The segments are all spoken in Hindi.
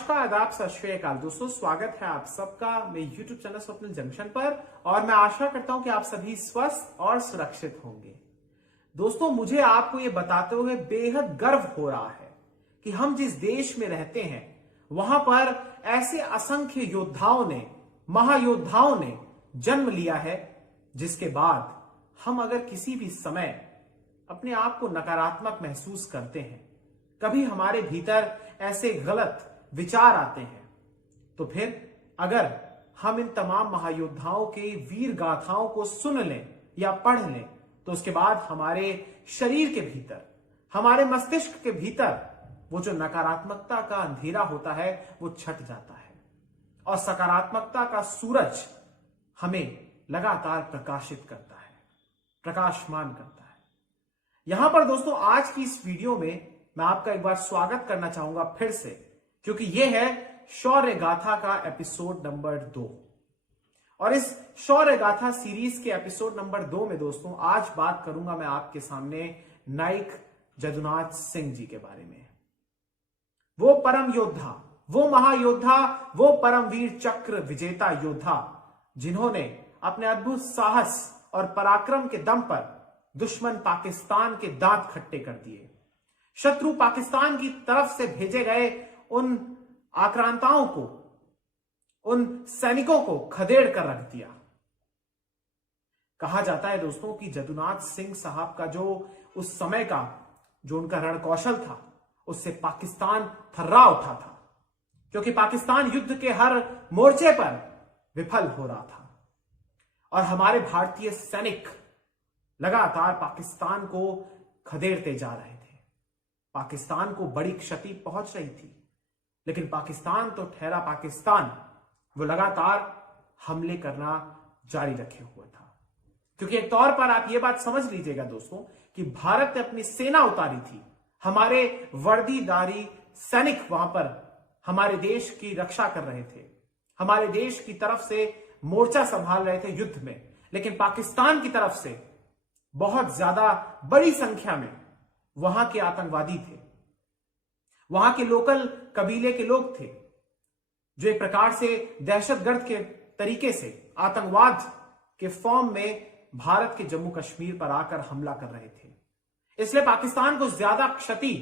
नमस्कार, आदाब, सत श्री अकाल दोस्तों। स्वागत है आप सबका मेरे YouTube चैनल स्वप्निल जंक्शन पर और मैं आशा करता हूं कि आप सभी स्वस्थ और सुरक्षित होंगे। दोस्तों, मुझे आपको ये बताते हुए बेहद गर्व हो रहा है कि हम जिस देश में रहते हैं वहां पर ऐसे असंख्य योद्धाओं ने, महायोद्धाओं ने जन्म लिया है, जिसके बाद हम अगर किसी भी समय अपने आप को नकारात्मक महसूस करते हैं, कभी हमारे भीतर ऐसे गलत विचार आते हैं, तो फिर अगर हम इन तमाम महायोद्धाओं के वीर गाथाओं को सुन लें या पढ़ लें, तो उसके बाद हमारे शरीर के भीतर, हमारे मस्तिष्क के भीतर वो जो नकारात्मकता का अंधेरा होता है वो छट जाता है और सकारात्मकता का सूरज हमें लगातार प्रकाशित करता है, प्रकाशमान करता है। यहां पर दोस्तों, आज की इस वीडियो में मैं आपका एक बार स्वागत करना चाहूंगा फिर से, क्योंकि यह है शौर्य गाथा का एपिसोड नंबर 2। और इस शौर्य गाथा सीरीज के एपिसोड नंबर 2 में दोस्तों आज बात करूंगा मैं आपके सामने नाइक जदुनाथ सिंह जी के बारे में। वो परम योद्धा, वो महायोद्धा, वो परमवीर चक्र विजेता योद्धा, जिन्होंने अपने अद्भुत साहस और पराक्रम के दम पर दुश्मन पाकिस्तान के दांत खट्टे कर दिए। शत्रु पाकिस्तान की तरफ से भेजे गए उन आक्रांताओं को, उन सैनिकों को खदेड़ कर रख दिया। कहा जाता है दोस्तों कि जदुनाथ सिंह साहब का जो उस समय का जो उनका रणकौशल था, उससे पाकिस्तान थर्रा उठा था, क्योंकि पाकिस्तान युद्ध के हर मोर्चे पर विफल हो रहा था और हमारे भारतीय सैनिक लगातार पाकिस्तान को खदेड़ते जा रहे थे। पाकिस्तान को बड़ी क्षति पहुंच रही थी, लेकिन पाकिस्तान तो ठहरा पाकिस्तान, वो लगातार हमले करना जारी रखे हुआ था। क्योंकि एक तौर पर आप ये बात समझ लीजिएगा दोस्तों कि भारत ने अपनी सेना उतारी थी, हमारे वर्दीधारी सैनिक वहां पर हमारे देश की रक्षा कर रहे थे, हमारे देश की तरफ से मोर्चा संभाल रहे थे युद्ध में, लेकिन पाकिस्तान की तरफ से बहुत ज्यादा बड़ी संख्या में वहां के आतंकवादी थे, वहां के लोकल कबीले के लोग थे, जो एक प्रकार से दहशतगर्द के तरीके से आतंकवाद के फॉर्म में भारत के जम्मू कश्मीर पर आकर हमला कर रहे थे। इसलिए पाकिस्तान को ज्यादा क्षति,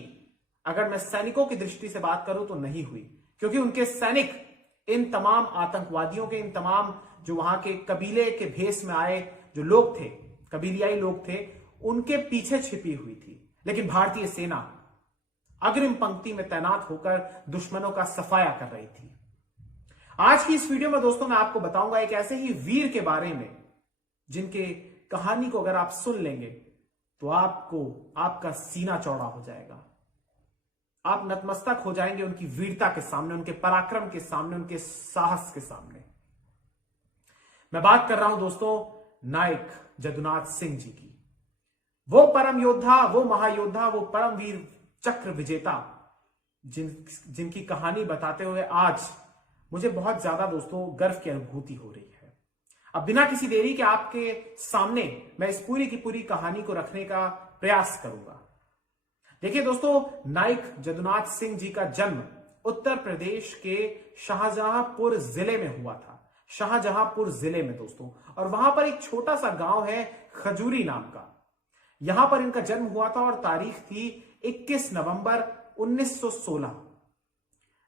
अगर मैं सैनिकों की दृष्टि से बात करूं, तो नहीं हुई, क्योंकि उनके सैनिक इन तमाम आतंकवादियों के, इन तमाम जो वहां के कबीले के भेष में आए जो लोग थे, कबीलियाई लोग थे, उनके पीछे छिपी हुई थी। लेकिन भारतीय सेना अग्रिम पंक्ति में तैनात होकर दुश्मनों का सफाया कर रही थी। आज की इस वीडियो में दोस्तों मैं आपको बताऊंगा एक ऐसे ही वीर के बारे में, जिनके कहानी को अगर आप सुन लेंगे तो आपको, आपका सीना चौड़ा हो जाएगा, आप नतमस्तक हो जाएंगे उनकी वीरता के सामने, उनके पराक्रम के सामने, उनके साहस के सामने। मैं बात कर रहा हूं दोस्तों नाइक जदुनाथ सिंह जी की। वो परम योद्धा, वो महायोद्धा, वो परमवीर चक्र विजेता, जिनकी कहानी बताते हुए आज मुझे बहुत ज्यादा दोस्तों गर्व की अनुभूति हो रही है। अब बिना किसी देरी के आपके सामने मैं इस पूरी की पूरी कहानी को रखने का प्रयास करूंगा। देखिए दोस्तों, नाइक जदुनाथ सिंह जी का जन्म उत्तर प्रदेश के शाहजहांपुर जिले में हुआ था। शाहजहांपुर जिले में दोस्तों, और वहां पर एक छोटा सा गांव है खजूरी नाम का। यहां पर इनका जन्म हुआ था और तारीख थी 21 नवंबर 1916।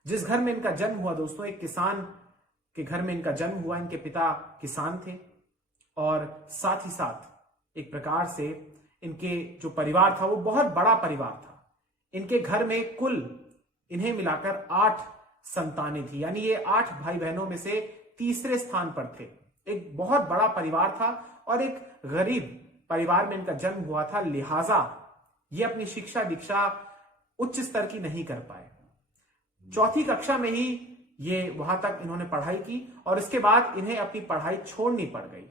जिस घर में इनका जन्म हुआ दोस्तों, एक किसान के घर में इनका जन्म हुआ। इनके पिता किसान थे और साथ ही साथ एक प्रकार से इनके जो परिवार था वो बहुत बड़ा परिवार था। इनके घर में कुल इन्हें मिलाकर 8 संतानें थी, यानी ये 8 भाई बहनों में से तीसरे स्थान पर थे। एक बहुत बड़ा परिवार था और एक गरीब परिवार में इनका जन्म हुआ था, लिहाजा ये अपनी शिक्षा दीक्षा उच्च स्तर की नहीं कर पाए। 4वीं कक्षा में ही ये वहां तक इन्होंने पढ़ाई की और इसके बाद इन्हें अपनी पढ़ाई छोड़नी पड़ गई।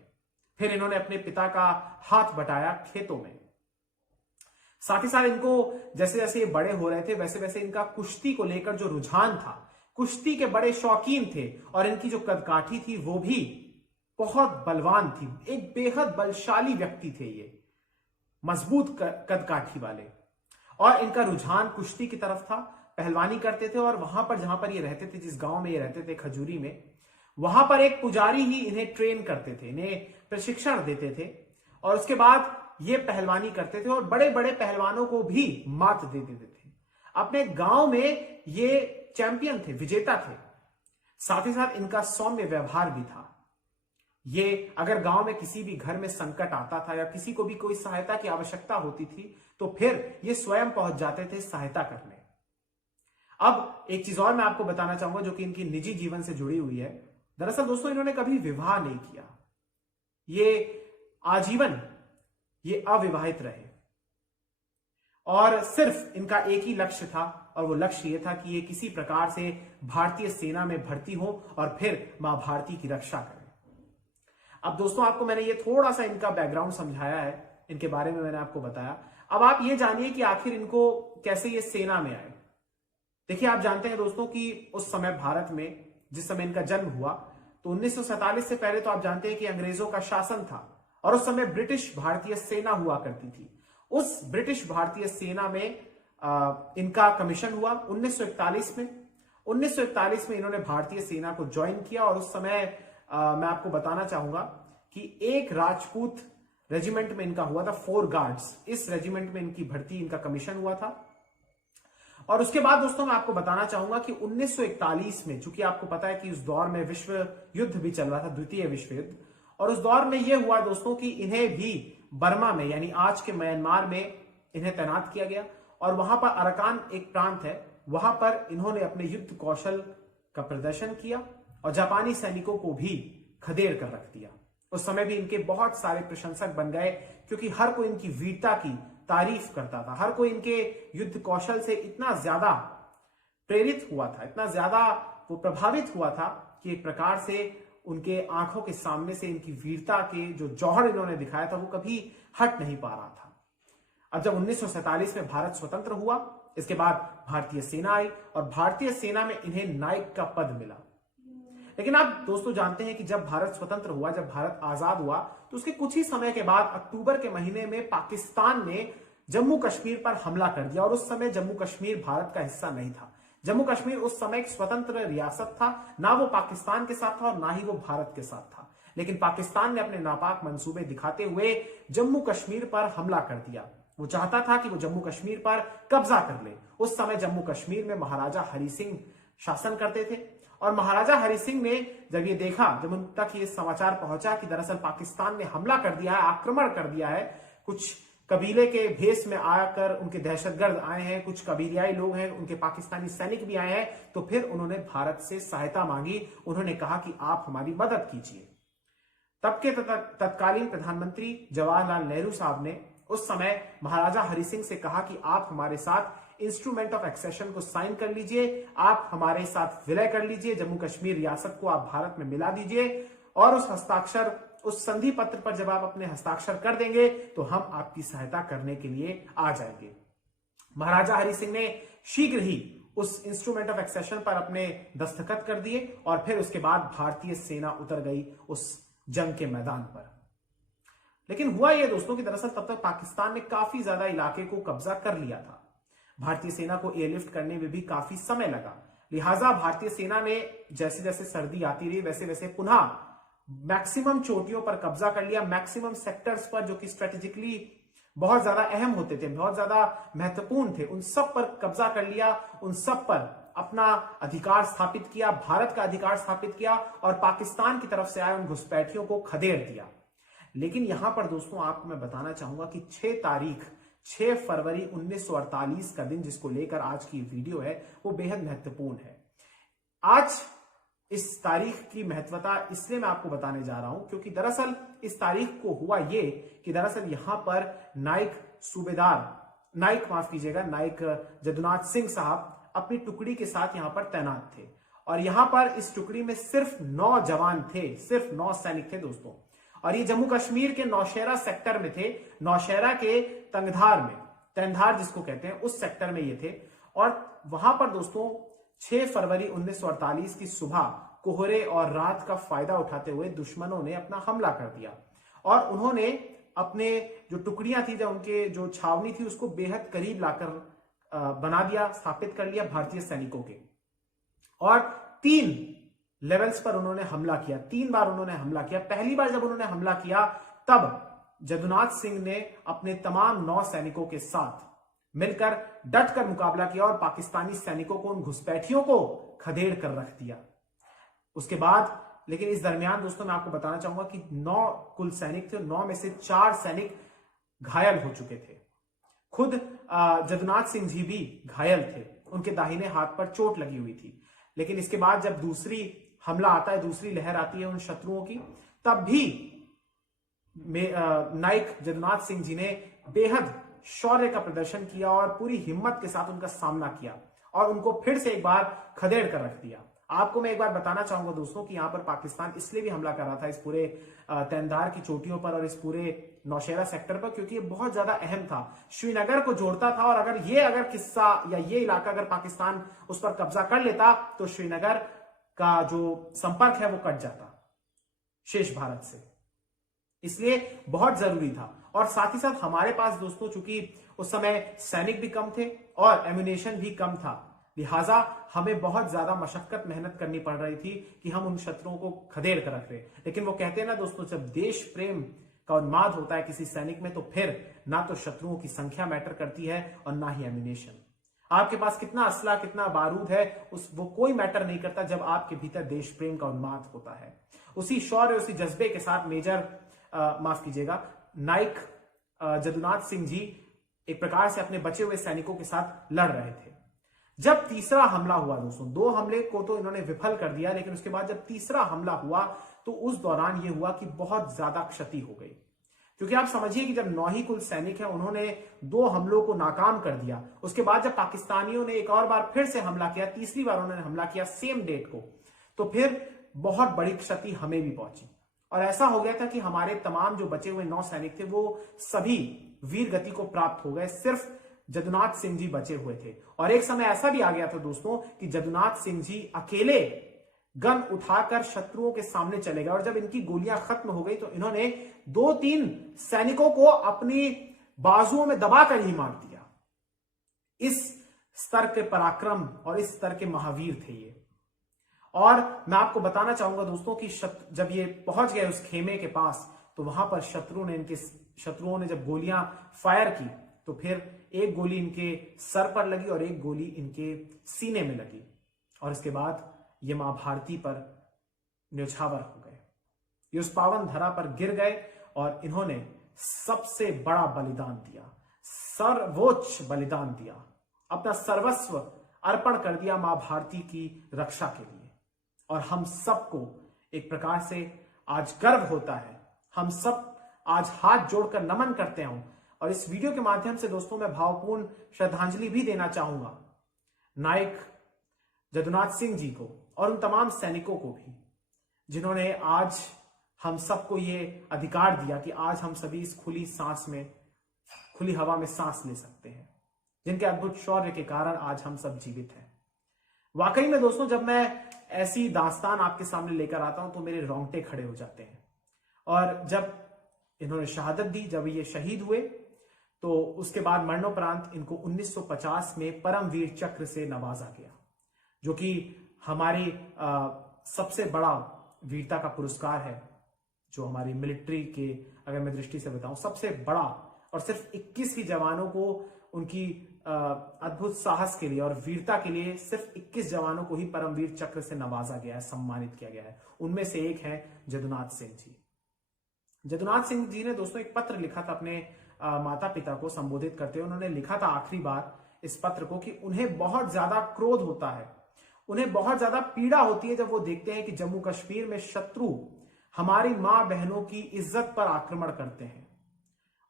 फिर इन्होंने अपने पिता का हाथ बटाया खेतों में। साथ ही साथ इनको जैसे जैसे ये बड़े हो रहे थे, वैसे वैसे इनका कुश्ती को लेकर जो रुझान था, कुश्ती के बड़े शौकीन थे और इनकी जो कदकाठी थी वो भी बहुत बलवान थी। एक बेहद बलशाली व्यक्ति थे ये, मजबूत कदकाठी वाले, और इनका रुझान कुश्ती की तरफ था। पहलवानी करते थे और वहां पर जहां पर ये रहते थे, जिस गांव में ये रहते थे खजूरी में, वहां पर एक पुजारी ही इन्हें ट्रेन करते थे, इन्हें प्रशिक्षण देते थे और उसके बाद ये पहलवानी करते थे और बड़े बड़े पहलवानों को भी मात दे देते थे। अपने गांव में ये चैंपियन थे, विजेता थे। साथ ही साथ इनका सौम्य व्यवहार भी था। ये अगर गांव में किसी भी घर में संकट आता था या किसी को भी कोई सहायता की आवश्यकता होती थी तो फिर ये स्वयं पहुंच जाते थे सहायता करने। अब एक चीज और मैं आपको बताना चाहूंगा जो कि इनकी निजी जीवन से जुड़ी हुई है। दरअसल दोस्तों इन्होंने कभी विवाह नहीं किया, ये आजीवन ये अविवाहित रहे और सिर्फ इनका एक ही लक्ष्य था और वो लक्ष्य ये था कि ये किसी प्रकार से भारतीय सेना में भर्ती हो और फिर मां भारती की रक्षा करें। अब दोस्तों आपको मैंने ये थोड़ा सा इनका बैकग्राउंड समझाया है, इनके बारे में मैंने आपको बताया। अब आप ये जानिए कि आखिर इनको कैसे ये सेना में आए। देखिए आप जानते हैं दोस्तों कि उस समय भारत में जिस समय इनका जन्म हुआ तो 1947 से पहले तो आप जानते हैं कि अंग्रेजों का शासन था और उस समय ब्रिटिश भारतीय सेना हुआ करती थी। उस ब्रिटिश भारतीय सेना में इनका कमीशन हुआ 1941 में। 1941 में इन्होंने भारतीय सेना को ज्वाइन किया और उस समय मैं आपको बताना चाहूंगा कि एक राजपूत रेजिमेंट में इनका हुआ था, 4 गार्ड्स। इस रेजिमेंट में इनकी भर्ती, इनका कमीशन हुआ था। और उसके बाद दोस्तों मैं आपको बताना चाहूंगा कि 1941 में, चूंकि आपको पता है कि उस दौर में विश्व युद्ध भी चल रहा था, द्वितीय विश्व युद्ध, और उस दौर में यह हुआ दोस्तों कि इन्हें भी बर्मा में यानी आज के म्यांमार में इन्हें तैनात किया गया और वहां पर अराकान एक प्रांत है, वहां पर इन्होंने अपने युद्ध कौशल का प्रदर्शन किया और जापानी सैनिकों को भी खदेड़ कर रख दिया। उस समय भी इनके बहुत सारे प्रशंसक बन गए क्योंकि हर कोई इनकी वीरता की तारीफ करता था, हर कोई इनके युद्ध कौशल से इतना ज्यादा प्रेरित हुआ था, इतना ज्यादा वो प्रभावित हुआ था कि एक प्रकार से उनके आंखों के सामने से इनकी वीरता के जो जौहर इन्होंने दिखाया था वो कभी हट नहीं पा रहा था। अब जब 1947 में भारत स्वतंत्र हुआ, इसके बाद भारतीय सेना आई और भारतीय सेना में इन्हें नायक का पद मिला। लेकिन आप दोस्तों जानते हैं कि जब भारत स्वतंत्र हुआ, जब भारत आजाद हुआ, तो उसके कुछ ही समय के बाद अक्टूबर के महीने में पाकिस्तान ने जम्मू कश्मीर पर हमला कर दिया और उस समय जम्मू कश्मीर भारत का हिस्सा नहीं था। जम्मू कश्मीर उस समय एक स्वतंत्र रियासत था, ना वो पाकिस्तान के साथ था और ना ही वो भारत के साथ था। लेकिन पाकिस्तान ने अपने नापाक मंसूबे दिखाते हुए जम्मू कश्मीर पर हमला कर दिया। वो चाहता था कि वो जम्मू कश्मीर पर कब्जा कर ले। उस समय जम्मू कश्मीर में महाराजा हरि सिंह शासन करते थे और महाराजा हरि सिंह ने जब ये देखा, जब उन तक ये समाचार पहुंचा कि दरअसल पाकिस्तान ने हमला कर दिया है, आक्रमण कर दिया है, कुछ कबीले के भेष में आकर उनके दहशतगर्द आए हैं, कुछ कबीलियाई लोग हैं, उनके पाकिस्तानी सैनिक भी आए हैं, तो फिर उन्होंने भारत से सहायता मांगी। उन्होंने कहा कि आप हमारी मदद कीजिए। तब के तत्कालीन प्रधानमंत्री जवाहरलाल नेहरू साहब ने उस समय महाराजा हरि सिंह से कहा कि आप हमारे साथ इंस्ट्रूमेंट ऑफ एक्सेशन को साइन कर लीजिए, आप हमारे साथ विलय कर लीजिए, जम्मू कश्मीर रियासत को आप भारत में मिला दीजिए और उस संधि पत्र पर जब आप अपने हस्ताक्षर कर देंगे तो हम आपकी सहायता करने के लिए आ जाएंगे। महाराजा हरि सिंह ने शीघ्र ही उस इंस्ट्रूमेंट ऑफ एक्सेशन पर अपने दस्तखत कर दिए और फिर उसके बाद भारतीय सेना उतर गई उस जंग के मैदान पर। लेकिन हुआ यह दोस्तों कि दरअसल तब तक पाकिस्तान ने काफी ज्यादा इलाके को कब्जा कर लिया था। भारतीय सेना को एयरलिफ्ट करने में भी काफी समय लगा। लिहाजा भारतीय सेना ने जैसे जैसे सर्दी आती रही वैसे वैसे पुनः मैक्सिमम चोटियों पर कब्जा कर लिया, मैक्सिमम सेक्टर्स पर जो कि स्ट्रेटेजिकली बहुत ज्यादा अहम होते थे, बहुत ज्यादा महत्वपूर्ण थे, उन सब पर कब्जा कर लिया, उन सब पर अपना अधिकार स्थापित किया, भारत का अधिकार स्थापित किया और पाकिस्तान की तरफ से आए उन घुसपैठियों को खदेड़ दिया। लेकिन यहां पर दोस्तों आपको मैं बताना चाहूंगा कि 6 फरवरी 1948 का दिन जिसको लेकर आज की वीडियो है वो बेहद महत्वपूर्ण है। आज इस तारीख की महत्वता इसलिए मैं आपको बताने जा रहा हूं क्योंकि दरअसल इस तारीख को हुआ ये कि दरअसल यहां पर नायक जदुनाथ सिंह साहब अपनी टुकड़ी के साथ यहां पर तैनात थे और यहां पर इस टुकड़ी में सिर्फ 9 जवान थे, सिर्फ 9 सैनिक थे दोस्तों। और ये जम्मू कश्मीर के नौशेरा सेक्टर में थे, नौशेरा के तंगधार में, तंगधार जिसको कहते हैं उस सेक्टर में ये थे। और वहां पर दोस्तों 6 फरवरी 1948 की सुबह कोहरे और रात का फायदा उठाते हुए दुश्मनों ने अपना हमला कर दिया और उन्होंने अपने जो टुकड़ियां थी, जो उनके जो छावनी थी उसको बेहद करीब लाकर बना दिया, स्थापित कर लिया भारतीय सैनिकों के। और 3 लेवल्स पर उन्होंने हमला किया, 3 बार उन्होंने हमला किया। पहली बार जब उन्होंने हमला किया तब जदुनाथ सिंह ने अपने तमाम 9 सैनिकों के साथ मिलकर डट कर मुकाबला किया और पाकिस्तानी सैनिकों को, उन घुसपैठियों को खदेड़ कर रख दिया। उसके बाद लेकिन इस दरमियान दोस्तों मैं आपको बताना चाहूंगा कि 9 कुल सैनिक थे, 9 में से 4 सैनिक घायल हो चुके थे। खुद जदुनाथ सिंह जी भी घायल थे, उनके दाहिने हाथ पर चोट लगी हुई थी। लेकिन इसके बाद जब दूसरी हमला आता है, दूसरी लहर आती है उन शत्रुओं की, तब भी नायक जदुनाथ सिंह जी ने बेहद शौर्य का प्रदर्शन किया और पूरी हिम्मत के साथ उनका सामना किया और उनको फिर से एक बार खदेड़ कर रख दिया। आपको मैं एक बार बताना चाहूंगा दोस्तों कि यहां पर पाकिस्तान इसलिए भी हमला कर रहा था इस पूरे तैंदार की चोटियों पर और इस पूरे नौशेरा सेक्टर पर, क्योंकि ये बहुत ज्यादा अहम था, श्रीनगर को जोड़ता था। और अगर किस्सा या ये इलाका अगर पाकिस्तान उस पर कब्जा कर लेता तो श्रीनगर का जो संपर्क है वो कट जाता शेष भारत से, इसलिए बहुत जरूरी था। और साथ ही साथ हमारे पास दोस्तों चूंकि उस समय सैनिक भी कम थे और एम्यूनेशन भी कम था, लिहाजा हमें बहुत ज्यादा मशक्कत मेहनत करनी पड़ रही थी कि हम उन शत्रुओं को खदेड़ कर रख रहे। लेकिन वो कहते हैं ना दोस्तों, जब देश प्रेम का उन्माद होता है किसी सैनिक में, तो फिर ना तो शत्रुओं की संख्या मैटर करती है और ना ही एम्यूनेशन। आपके पास कितना असला, कितना बारूद है, वो कोई मैटर नहीं करता जब आपके भीतर देश प्रेम का उन्माद होता है। उसी शौर्य, उसी जज्बे के साथ माफ कीजिएगा, नायक जदुनाथ सिंह जी एक प्रकार से अपने बचे हुए सैनिकों के साथ लड़ रहे थे। जब तीसरा हमला हुआ दोस्तों, 2 हमले को तो इन्होंने विफल कर दिया, लेकिन उसके बाद जब तीसरा हमला हुआ तो उस दौरान यह हुआ कि बहुत ज्यादा क्षति हो गई। क्योंकि आप समझिए कि जब 9 ही कुल सैनिक हैं, उन्होंने 2 हमलों को नाकाम कर दिया। उसके बाद जब पाकिस्तानियों ने एक और बार फिर से हमला किया, तीसरी बार उन्होंने हमला किया सेम डेट को, तो फिर बहुत बड़ी क्षति हमें भी पहुंची। और ऐसा हो गया था कि हमारे तमाम जो बचे हुए 9 सैनिक थे वो सभी वीर गति को प्राप्त हो गए, सिर्फ जदुनाथ सिंह जी बचे हुए थे। और एक समय ऐसा भी आ गया था दोस्तों कि जदुनाथ सिंह जी अकेले गन उठाकर शत्रुओं के सामने चले गए और जब इनकी गोलियां खत्म हो गई तो इन्होंने 2-3 सैनिकों को अपनी बाजुओं में दबाकर ही मार दिया। इस स्तर के पराक्रम और इस स्तर के महावीर थे ये। और मैं आपको बताना चाहूंगा दोस्तों कि जब ये पहुंच गए उस खेमे के पास, तो वहां पर शत्रुओं ने जब गोलियां फायर की तो फिर एक गोली इनके सर पर लगी और एक गोली इनके सीने में लगी और इसके बाद ये मां भारती पर न्यौछावर हो गए। ये उस पावन धरा पर गिर गए और इन्होंने सबसे बड़ा बलिदान दिया, सर्वोच्च बलिदान दिया, अपना सर्वस्व अर्पण कर दिया मां भारती की रक्षा के लिए। और हम सबको एक प्रकार से आज गर्व होता है, हम सब आज हाथ जोड़कर नमन करते हैं। और इस वीडियो के माध्यम से दोस्तों मैं भावपूर्ण श्रद्धांजलि भी देना चाहूंगा नायक जदुनाथ सिंह जी को और उन तमाम सैनिकों को भी जिन्होंने आज हम सबको ये अधिकार दिया कि आज हम सभी इस खुली हवा में सांस ले सकते हैं, जिनके अद्भुत शौर्य के कारण आज हम सब जीवित हैं। वाकई में दोस्तों जब मैं ऐसी दास्तान आपके सामने लेकर आता हूं तो मेरे रोंगटे खड़े हो जाते हैं। और जब इन्होंने शहादत दी, जब ये शहीद हुए, तो उसके बाद मरणोपरांत इनको 1950 में परमवीर चक्र से नवाजा गया, जो कि हमारी सबसे बड़ा वीरता का पुरस्कार है, जो हमारी मिलिट्री के अगर मैं दृष्टि से बताऊं सबसे बड़ा। और सिर्फ 21 ही जवानों को उनकी अद्भुत साहस के लिए और वीरता के लिए सिर्फ 21 जवानों को ही परमवीर चक्र से नवाजा गया है, सम्मानित किया गया है। उनमें से एक है जदुनाथ सिंह जी। जदुनाथ सिंह जी ने दोस्तों एक पत्र लिखा था अपने माता पिता को संबोधित करते हुए। उन्होंने लिखा था आखिरी बार इस पत्र को कि उन्हें बहुत ज्यादा क्रोध होता है, उन्हें बहुत ज्यादा पीड़ा होती है जब वो देखते हैं कि जम्मू कश्मीर में शत्रु हमारी मां बहनों की इज्जत पर आक्रमण करते हैं।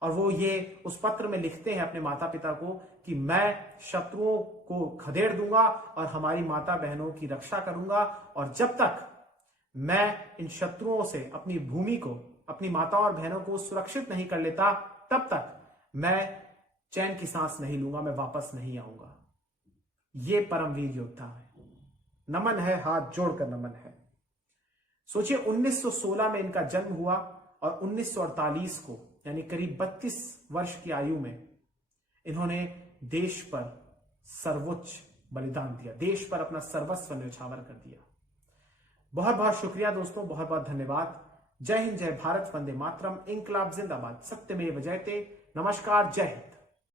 और वो ये उस पत्र में लिखते हैं अपने माता पिता को कि मैं शत्रुओं को खदेड़ दूंगा और हमारी माता बहनों की रक्षा करूंगा, और जब तक मैं इन शत्रुओं से अपनी भूमि को, अपनी माता और बहनों को सुरक्षित नहीं कर लेता, तब तक मैं चैन की सांस नहीं लूंगा, मैं वापस नहीं आऊंगा। ये परमवीर योद्धा है, नमन है, हाथ जोड़कर नमन है। सोचिए 1916 में इनका जन्म हुआ और 1948 को यानी करीब 32 वर्ष की आयु में इन्होंने देश पर सर्वोच्च बलिदान दिया, देश पर अपना सर्वस्व न्यौछावर कर दिया। बहुत बहुत शुक्रिया दोस्तों, बहुत बहुत धन्यवाद। जय हिंद, जय भारत, वंदे मातरम, इंकलाब जिंदाबाद, सत्यमेव जयते। नमस्कार, जय हिंद।